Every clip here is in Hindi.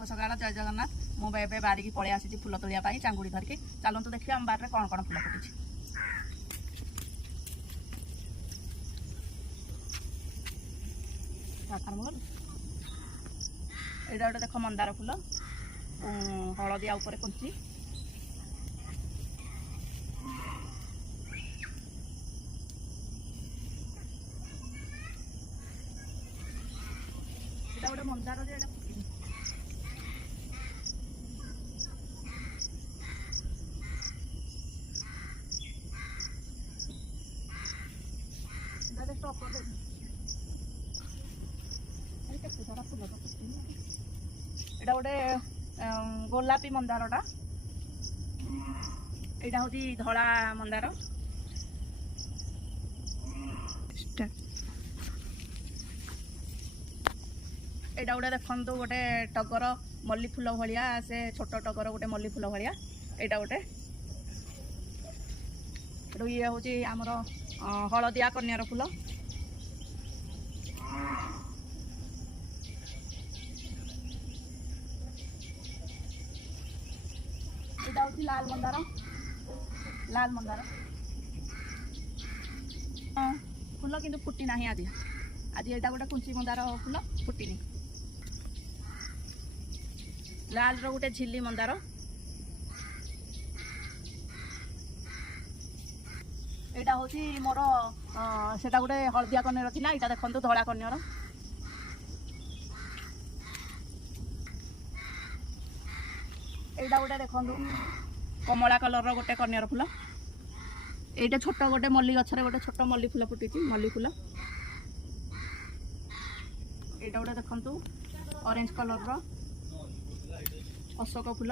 शुभ सकाल जय जगन्नाथ। मुझे बारिकी पलि आसी फुल तोड़ापी चांगुड़ी धरिकी चलतु देखिए आम बारे कौन कौन फुल फुटी। यहाँ गोटे देख मंदार फुल हलदिया उपर कुंची गोटे मंदार एटा गोटे गोलापी मंदारटा यहाँ हूँ धला मंदार एटा गोटे देखु गोटे टगर मल्ली फुल भाया से छोट टगर गोटे मल्ली फुल भाया यहाँ गोटे ये हूँ आमर हलदिया कन्यार फुल यहाँ हूँ लाल मंदार फुल किंतु फुटी ना आज आज यहाँ गोटे कुंची मंदार फुल फुटिनी लाल गोटे झिल्ली मंदार यहाँ हूँ मोर से गोटे हलदिया कन्यार थी यहाँ देखो धला कन्यार यहाँ गोटे देखु कमला कलर गोटे कन्यार फुल यहाँ छोट गोटे मल्ली गछरे गोटे छोट मल्ली फुल फुटी मल्ली फुल यहाँ गोटे देखु ऑरेंज कलर अशोक फुल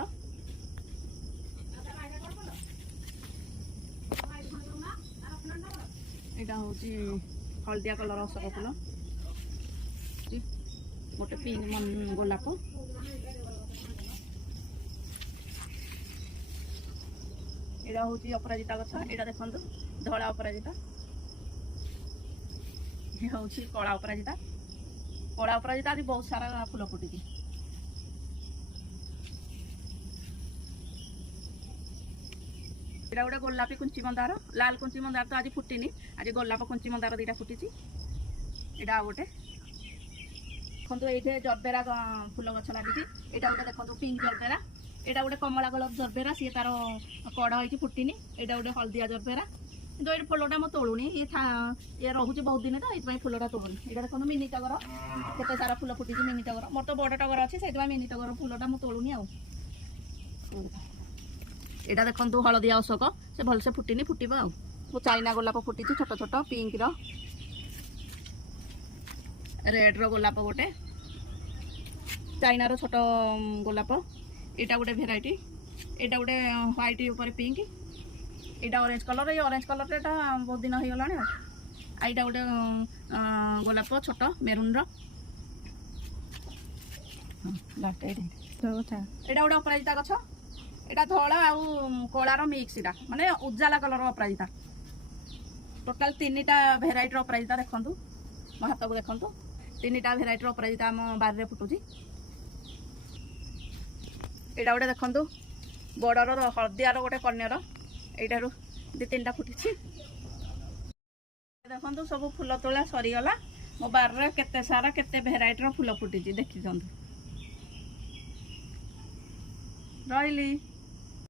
यहाँ हूँ हलदिया कलर अशोक फुल गोटे पिंक गोलाप यहाँ हूँ अपराजिता गछ यहाँ देखु धला अपराजिता ये हूँ कला अपराजिता आज बहुत सारा फुल फुटी यहाँ गोटे गोलापी कुंची मंदार लाल कुंची मंदार तो आज फुटिनी आज गोलाप कुंची मंदार दीटा फुटी यहाँ गोटे देखो ये जरबेरा फुल गछ लगी यहाँ गोटे देखो पिंक जरबेरा यहाँ गोटे कमला कलर जरबेरा सी तार कड़ हो फुटिनी यहाँ गोटे हलदिया जरबेरा कि ये फुलटा मैं तोलुनी ये रोचे बहुत दिन तो ये फुलटा तोलुनी यहाँ देखो मिनी टगर केते सारा फुल फुटी मिनी टगर मोर तो बड़ टगर अच्छे से मिनी टगर फुलटा मैं तोलुनी यहाँ देखो हलदिया अशोक से भलसे फुटिनी फुटब आ चाइना गोलाप फुटी छोट छोट पिंक रेड गोलाप गोटे चाइनार छोट गोलाप यहाँ गोटे भेराइटी यहाँ गोटे व्हाइट ऊपर पिंक यहाँ ऑरेंज कलर ये ऑरेंज कलर यहाँ बहुत दिन हो गला यहाँ गोटे गोलाप छोट मेरून यहाँ गोटे अपराजिता गछ यहाँ धला आउ कलार मिक्स माने उजाला कलर अपराजिता टोटाल 3टा भेराइटी अपराजिता देखु मो हाथ को देखु 3टा भेराइटी अपराजिता आम बारे फुटुची यहाँ गोटे देखु बड़र हलदियार गोटे कन्यार यहाँ 2-3टा फुटी देखु सब फुल तोला सरीगला मो बारे केते सारा केते भेराइटी फुल फुटी देखी रही।